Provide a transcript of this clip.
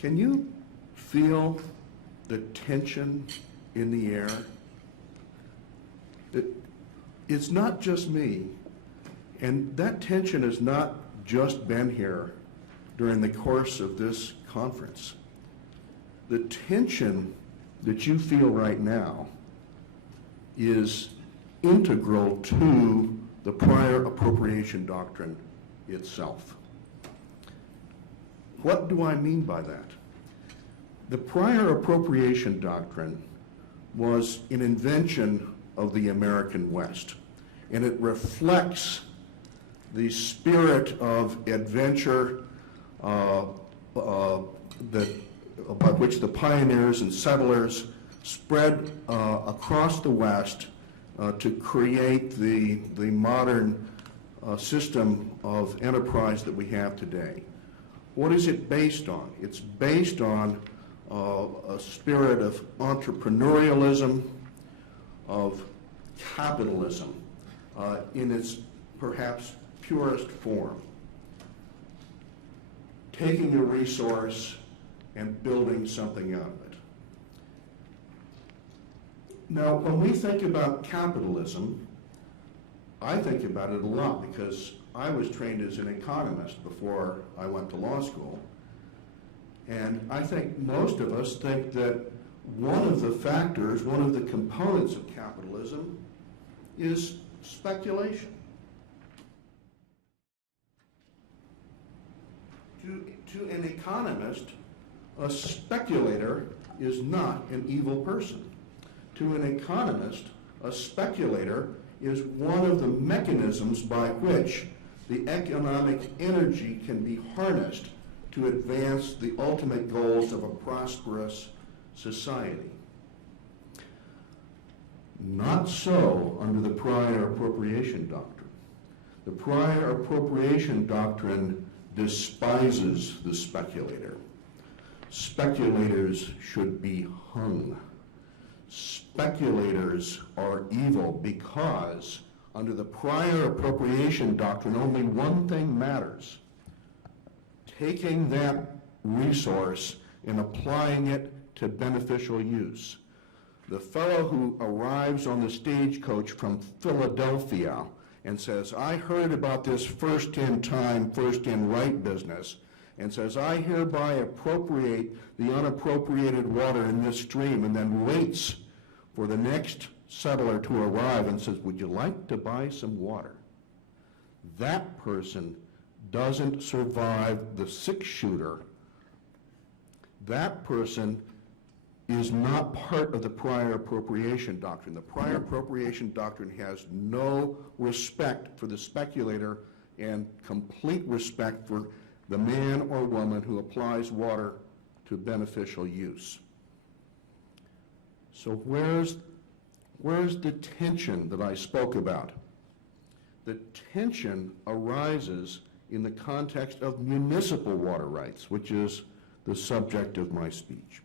Can you feel the tension in the air? It's not just me, and that tension has not just been here during the course of this conference. The tension that you feel right now is integral to the prior appropriation doctrine itself. What do I mean by that? The prior appropriation doctrine was an invention of the American West, and it reflects the spirit of adventure by which the pioneers and settlers spread across the West to create the modern system of enterprise that we have today. What is it based on? It's based on a spirit of entrepreneurialism, of capitalism in its perhaps purest form. Taking a resource and building something out of it. Now, when we think about capitalism, I think about it a lot because I was trained as an economist before I went to law school. And I think most of us think that one of the factors, one of the components of capitalism is speculation. To an economist, a speculator is not an evil person. To an economist, a speculator is one of the mechanisms by which the economic energy can be harnessed to advance the ultimate goals of a prosperous society. Not so under the prior appropriation doctrine. The prior appropriation doctrine despises the speculator. Speculators should be hung. Speculators are evil because under the prior appropriation doctrine, only one thing matters: taking that resource and applying it to beneficial use. The fellow who arrives on the stagecoach from Philadelphia and says, I heard about this first in time, first in right business, and says, I hereby appropriate the unappropriated water in this stream, and then waits for the next settler to arrive and says, would you like to buy some water? That person doesn't survive the six-shooter. That person is not part of the prior appropriation doctrine. The prior appropriation doctrine has no respect for the speculator and complete respect for the man or woman who applies water to beneficial use. So where's the tension that I spoke about? The tension arises in the context of municipal water rights, which is the subject of my speech.